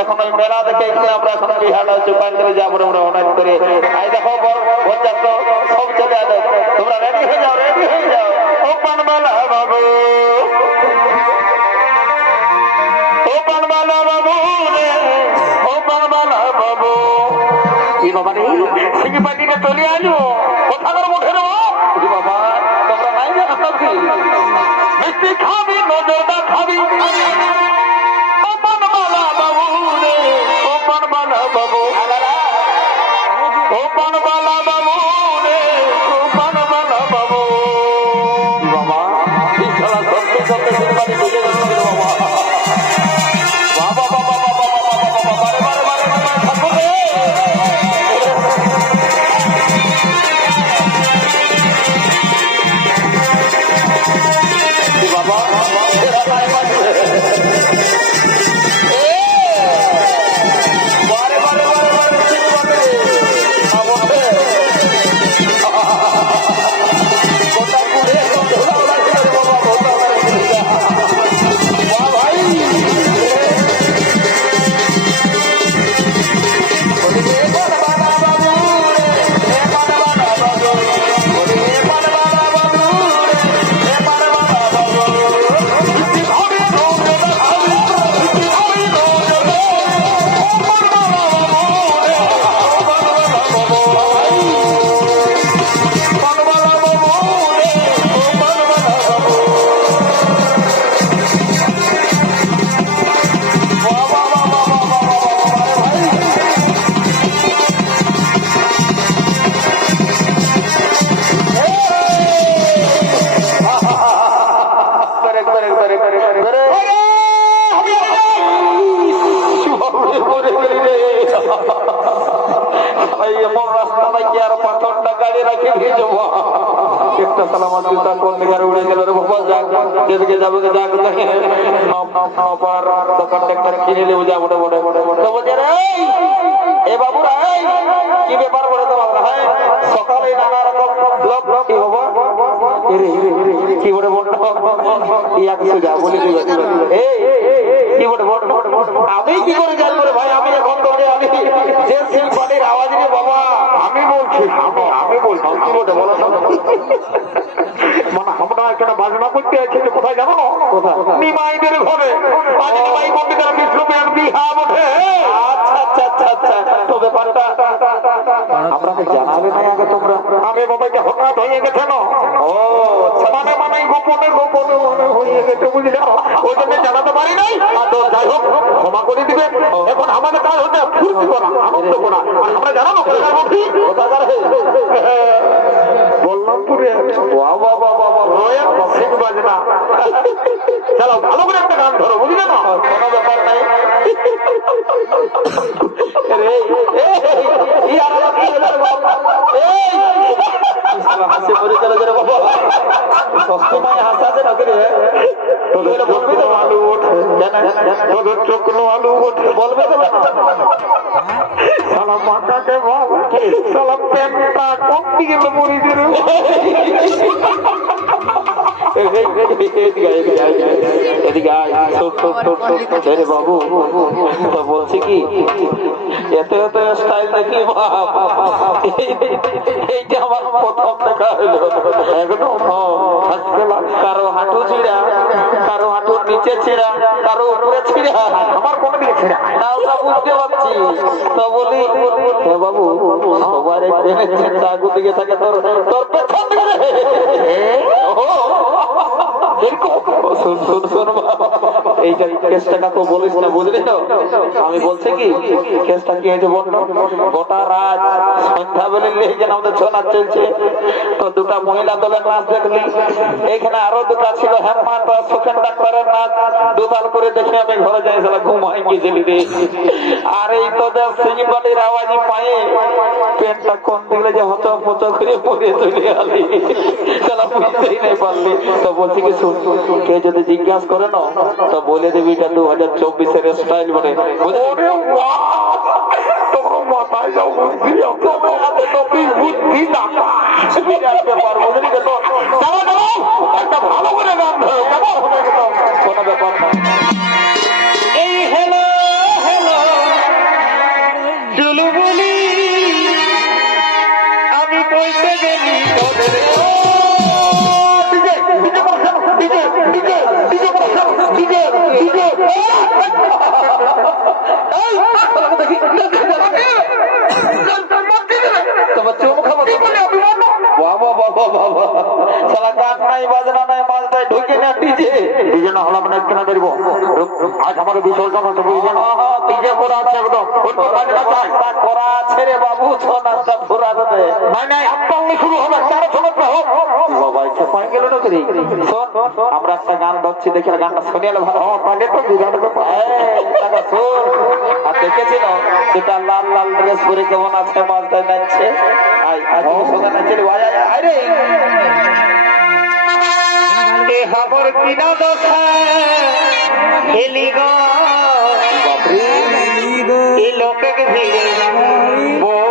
এখন ওই মেলা দেখে আমরা এখন করে যাব দেখো বড় সব চলে তোমরা রেডি হয়ে যাও রেডি হয়ে যাও। ও পানবালা বাবু। কি বাবা রে? সিঙ্গি পাটিটা চলে আলো কোথাকার মুখে রে বাবা? তোমরা নাই জানো কি? মিষ্টি খাবি নজরদা খাবি। যাবে কি ব্যাপার বলে তো সকালে নানা রকম লোক কি হব? এরে, এরে, এরে, এরে, কি বলে বলতো ইয়াক সুজা বলে দিবে এই কি বলে বলতো আমি কি করে জানব ভাই? আমি এখন তোকে আমি যে সিং পাটির আওয়াজ রে বাবা আমি বলছি আমি বলছি কি বলে আমরা এখানে বাজনা করতে আছি কোথায় জানো নিমাইদের ঘরে। আজ নিমাই পণ্ডিতের বিষ্ণু বিহা বটে আচ্ছা আচ্ছা আচ্ছা আচ্ছা। তো ব্যাপারটা আমরা জানাবে না আগে তোমরা। আমি বাবাকে হঠাৎ হয়ে গেছে না। ও আচ্ছা। মানে মানে গোপনে গোপনে হয়ে গেছে বুঝলে? ওই জন্য জানাতে পারি নাই। আর তো যাই হোক ক্ষমা করে দিবে। এখন আমাদের কাজ হচ্ছে ফুর্তি করা আনন্দ করা। আর আমরা জানাব কোথাকার মধ্যে কোথাকার বললাম পুরে রয়েল সিং বাজনা চলো ভালো করে একটা গান ধরো বুঝলে না কোনো ব্যাপার নাই না? মাথাকে বাবা শালা পেনটা কোন দিকে দিল এদিকে কি এত এত স্টাইল এইটা আমার প্রথম দেখা হলো একদম কারও হাঁটু ছিঁড়া, কারও হাঁটুর নিচে ছিঁড়া, কারও উপরে ছিঁড়া, আমার না ওটা বুঝতে পারছি তো বলি হে বাবু সবার থাকে তোর তোর পেছন এইটা কেসটা কাকু বলিস না তো? আমি বলছি কি, কেসটা কি হয়েছে গোটা রাত সন্ধ্যা বেলে লেগে আমাদের ছৌ চলছে। তো দুটা মহিলা দলের নাচ দেখলি। এখানে আরও দুটা ছিল। আর ডাক্তারের নাচ দুতাল করে দেখে আমি ঘরে যাই সালা ঘুমাই গেছিলি রে। আর এই তোদের সিংবাড়ির আওয়াজি পায়ে। পেটটা কোন দিলে যে করে পড়ে চলে তো বলছি কি কে যদি জিজ্ঞাসা করে না, তো বলে দিবি এটা দু হাজার চব্বিশের স্টাইল বলে মাথায় যাও বুদ্ধি বুদ্ধি একটা ভালো করে গান কোনো ব্যাপার না। তোমার চুম খাব বাবা বাবা বাবা সালা গান নাই বাজনা নাই মাছ নাই ঢুকে না ডিজে। ডিজে না হলাম না কেন ধরব আজ আমাকে বিসর্জন হতে বুঝছে ডিজে করা আছে একদম। করা আছে রে বাবু ছ নাচটা নাই নাই হাপ্পাঙ্গি শুরু হবে চার সময় হোক। বাবা ইচ্ছা পাই গেল না করি আমরা একটা গান গাচ্ছি দেখে গানটা শুনে এলে ভালো। হ্যাঁ তাহলে তো বিরাট ব্যাপার এই, দাদা শোন। আর দেখেছিল? যেটা লাল লাল ড্রেস পরে কেমন আছে মালটায় নাচছে। আই আজ সঙ্গে নাচছিল আয় আয় আয় রে এ হাবর কিনা দশা হেলি গো। এ লোকে ভিড়ে বহুতি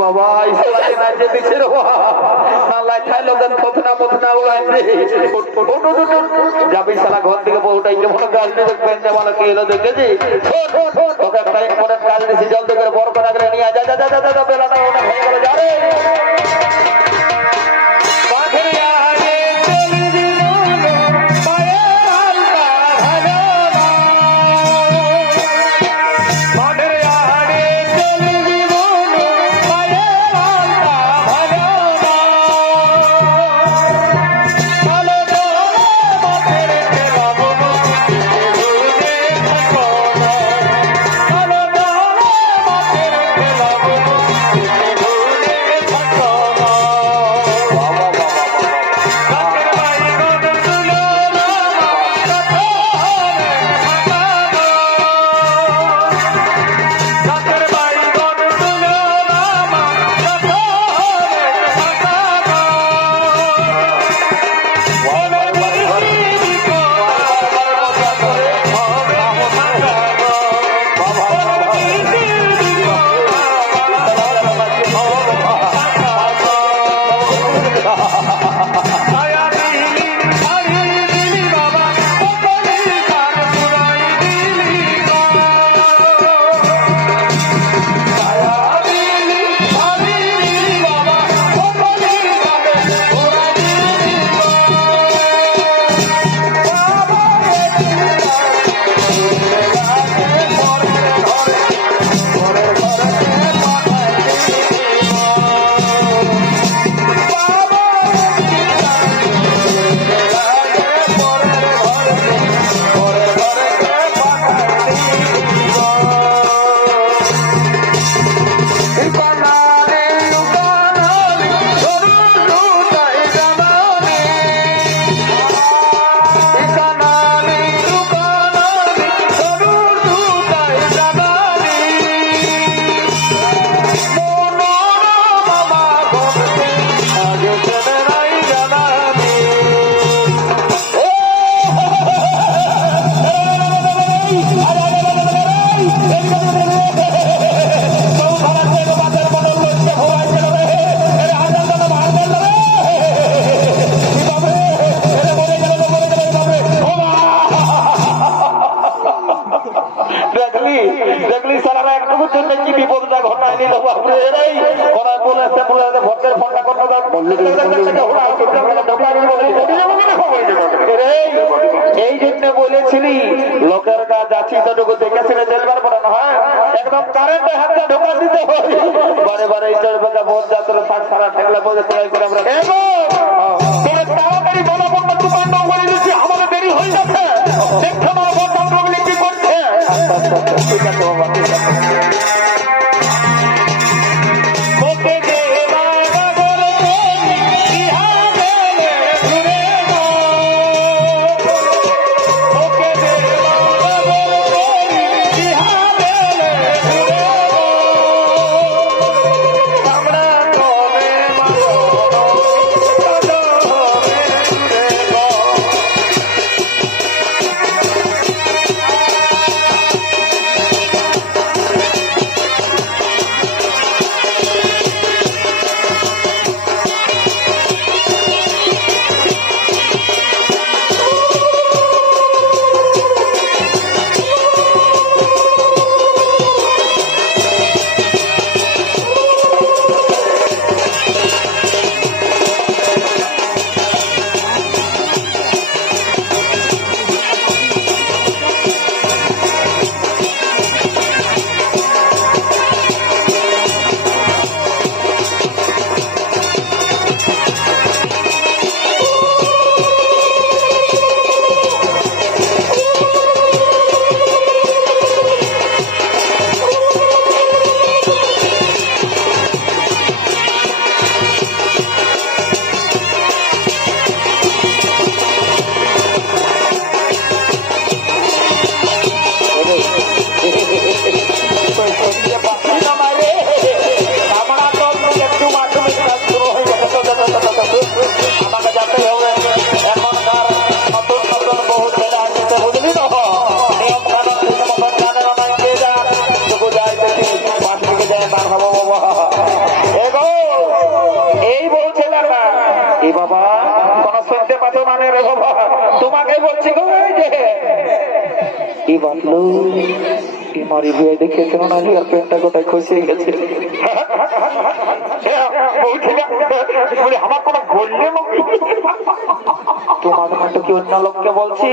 বাবা, ইসলামে নাচে দিছে রে না লাইঠাই লোকেন পথনা পথনা উড়াইছে যাবি সালা ঘর থেকে বউটাই কেমন করে বড় করে নিয়ে যা যা যা যা বেলাটা গেল দেখলি সালারা একটুকুর জন্য কি বিপদটা ঘটায় নিল এই ওরা বলেছে বলেছে ভোটের ফোনটা করতে দাও এই জন্য বলেছিলি, লোকের কাজ আছি তোটুকু দেখেছিলে জেলবার পড়ানো, হয়? একদম কারেন্টে হাতটা ঢোকা দিতে হয়। বারে বারে এই চলবে ভোট যাত্রা থাক সারা ঠেকলে বলে তৈরি করে আমরা তাড়াতাড়ি বলা বন্ধ দোকান করে দিচ্ছি আমাদের দেরি হয়ে যাচ্ছে ঠিক আছে মারি বিয়ে কেন না আর পেনটা খুশি হয়ে গেছে। আমার কোনো বললে তোমার মতো কি অন্য লোককে বলছি?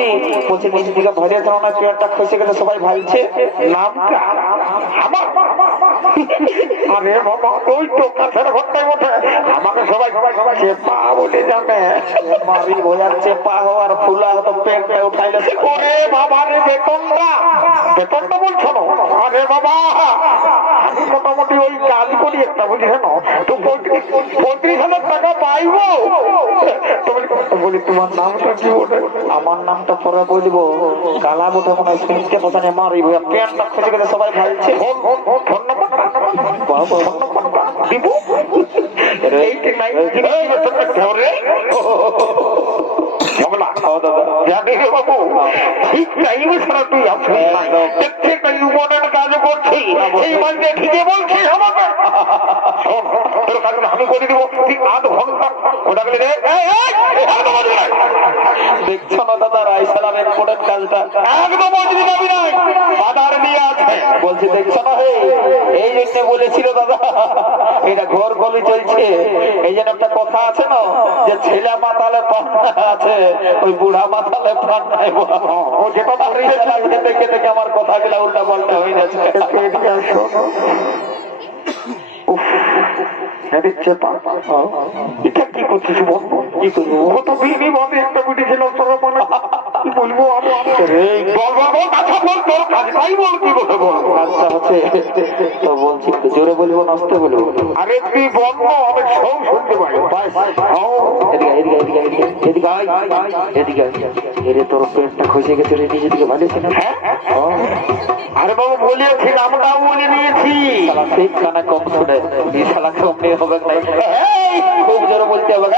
বলছি দিকে ভরে দাও না গেলে সবাই ভাবছে নামটা আমার। আরে বাবা ওই তো কাছের ঘরটাই আমাকে সবাই চেপা বলে জানে। মারি চেপা হওয়ার ফুলা তো পেটে উঠাইলে ওরে বাবা রে বেতনটা। বেতনটা বলছো? না আরে বাবা। মোটামুটি ওই কাজ করি একটা তো পঁয়ত্রিশ হাজার টাকা পাইবো। বলি, বলি তোমার নামটা কি ওঠে আমার নামটা পরে বলব। কালা বোধ মনে হয় শুনতে মারিব। প্যান্টটা খুঁজে গেলে সবাই ভাবছে ফোন ফোন ফোন ফোন দিব এইটি নাইন ধরে ঝগড়া জানি রে বাবু ঠিক টাইমে ছাড়া তুই প্রত্যেকটা ইউবনের কাজ করছি এই মাঝে ঠিকই বলছিস আমাকে শোন, তোর কাজটা আমি করে দিব ঠিক আধ ঘণ্টা ওটা গেলে দেখছ দাদা রায় সালাম কাজটা একদম আসবি যাবি না বাজার নিয়ে আছে বলছি দেখছ না হে? এই জন্য বলেছিল দাদা। এটা ঘর গলি চলছে। এই জন্য একটা কথা আছে না যে ছেলে মাতালে পান আছে ওই বুড়া মাতালে পান নাই ও যেটা দেখে দেখে আমার কথাগুলো উল্টা পাল্টা হয়ে যাচ্ছে। এটা কি করছিস বল? কি করব? কত বিবি ভাবে একটা বিটি ছিল তোর কি বলব আমি বল বল বল কথা বল তোর কাজটাই বল কি কথা বল আচ্ছা তো বলছি জোরে বলব নাচতে বলব? আরে তুই বল আমি সব শুনতে পাই। এদিকে এদিকে এদিকে এদিকে এদিকে এদিকে এরে তোর পেটটা খসে গেছে রে নিজে দিকে ভালো ছিল। আরে বাবু বলিয়েছি নামটাও বলে নিয়েছি। শালা ঠিক কানা কম শুনে। এই শালা কম নিয়ে হবে খুব জোরে বলতে হবে।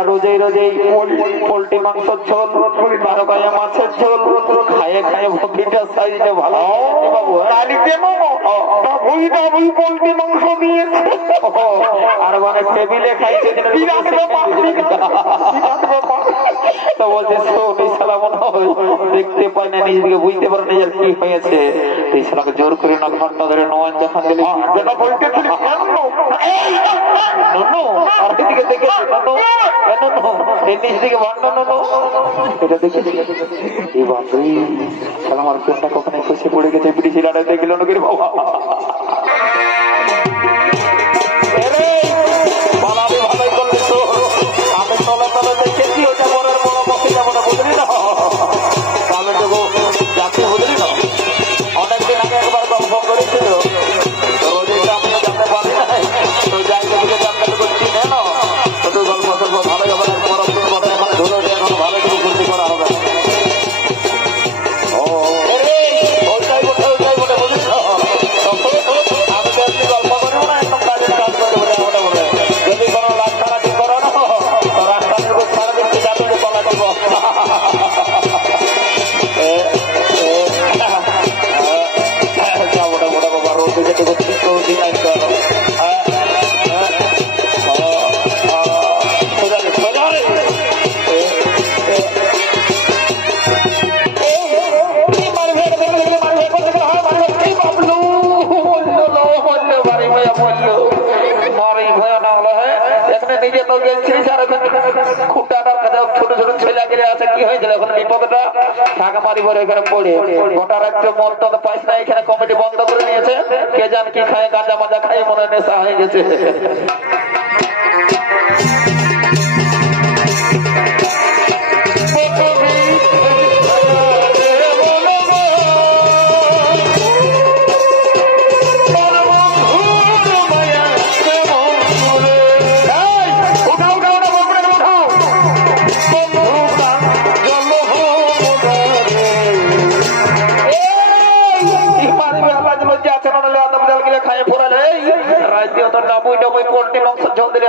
রোজেই রোজেই পোল্ট্রি মাংসের ঝোল গায়ে মাছের ঝোল খায়ে খায়ে ভবিটা সাইজে ভালো বাবু হ্যাঁ? পোল্ট্রি মাংস আর মানে টেবিলে খাইছে বিরাট ব্যাপার, বিরাট ব্যাপার। তো বলছে এই শালা মনে হয় দেখতে পায় না নিজেকে বুঝতে পারে না কি হয়েছে এই শালাকে জোর করে না ঘণ্টা ধরে নয় দেখান দিলে। এটা দেখেছি? এই বাপরে, শালা আমার কখনো খসে পড়ে গেছে, বিড়ি ছিলাটা দেখল রে বাবা? 29 কি হয়েছিল এখন বিপদটা ঢাকা মারি ভরে এখানে পড়ে গোটা রাত্রে মন তো পাইস না, এখানে কমিটি বন্ধ করে নিয়েছে কে জান কি খায়, গাঁজা মাজা খায়, মনে নেশা হয়ে গেছে।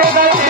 নাচে নাচে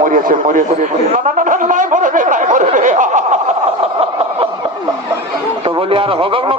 মরিয়েছে মরিয়েছে তো বলি আর ভগবান